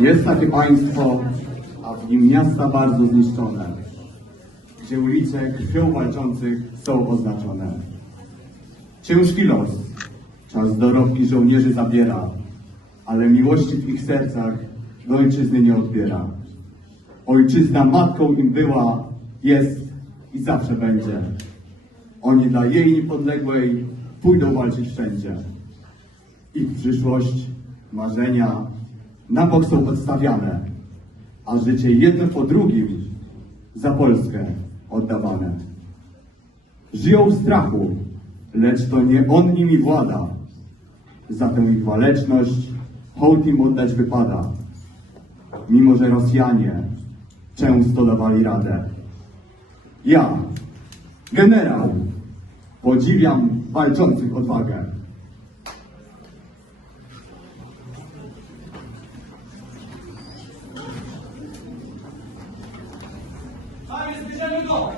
Jest takie państwo, a w nim miasta bardzo zniszczone, gdzie ulice krwią walczących są oznaczone. Ciężki los, czas dorobki żołnierzy zabiera, ale miłości w ich sercach do ojczyzny nie odbiera. Ojczyzna matką im była, jest i zawsze będzie. Oni dla jej niepodległej pójdą walczyć wszędzie. Ich przyszłość, marzenia na bok są odstawiane, a życie jedno po drugim za Polskę oddawane. Żyją w strachu, lecz to nie on nimi włada. Za tę ich waleczność hołd im oddać wypada. Mimo, że Rosjanie często dawali radę. Ja, generał, podziwiam walczących odwagę. Go!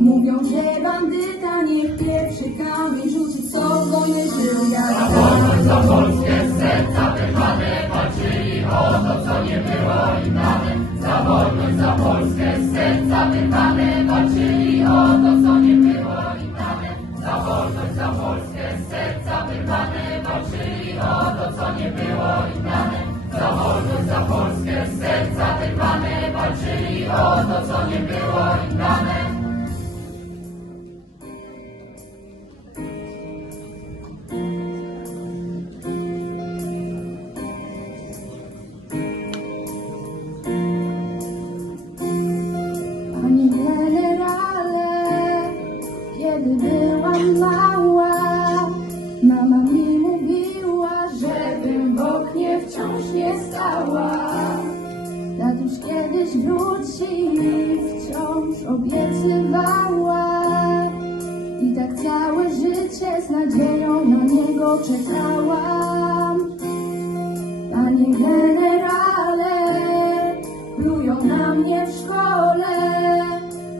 Mówią, że bandyta niech pierwszy kamień rzuci, co w wojnie żył jak za Panie byłam mała, mama mi mówiła, żebym w oknie wciąż nie stała. Tatuś kiedyś wróci, wciąż obiecywała. I tak całe życie z nadzieją na niego czekałam. Panie generale, plują na mnie w szkole.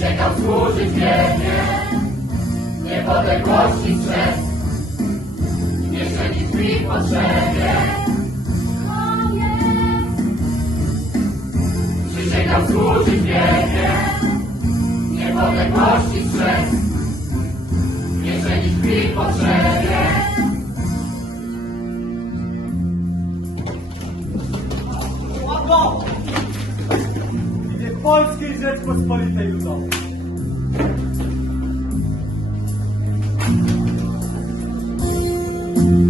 Przysięgam służyć wiernie, niepodległości strzec, nie szczędzić krwi w potrzebie. Przysięgam służyć wiernie, Polskiej Rzeczpospolitej Ludowej.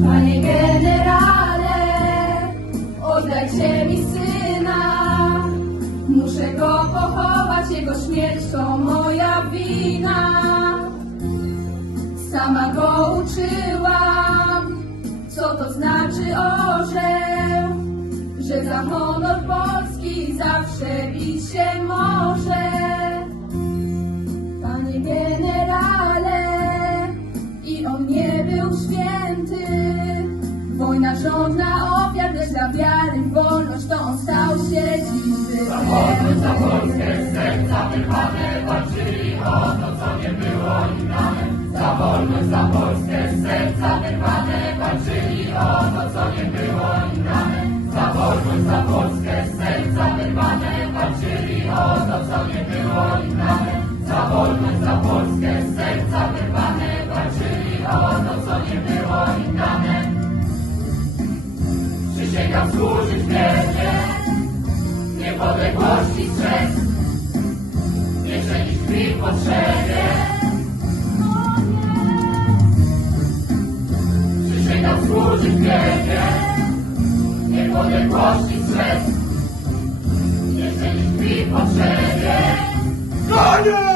Panie generale, oddajcie mi syna. Muszę go pochować, jego śmierć to moja wina. Sama go uczyłam, co to znaczy orzeł, że za honor Polski zawsze bić się może. Panie generale, i on nie był święty. Wojna żądna ofiar, lecz dla wiary wolność to on stał się dziwy. wolność, za Polskę, serca wyrwane walczyli o to, co nie było im. Za wolność, za Polskę, serca wyrwane walczyli o to, co nie było im. Za wolność, za Polskę, wyrwane walczyli o to, co nie było im dane. Za wolność, za Polskę, z serca wyrwane walczyli o to, co nie było im dane. Przysięgam służyć wiernie, niepodległości strzec, nie żenić krwi potrzebie. Przysięgam służyć wiernie, niepodległości strzec, mi. Koniec!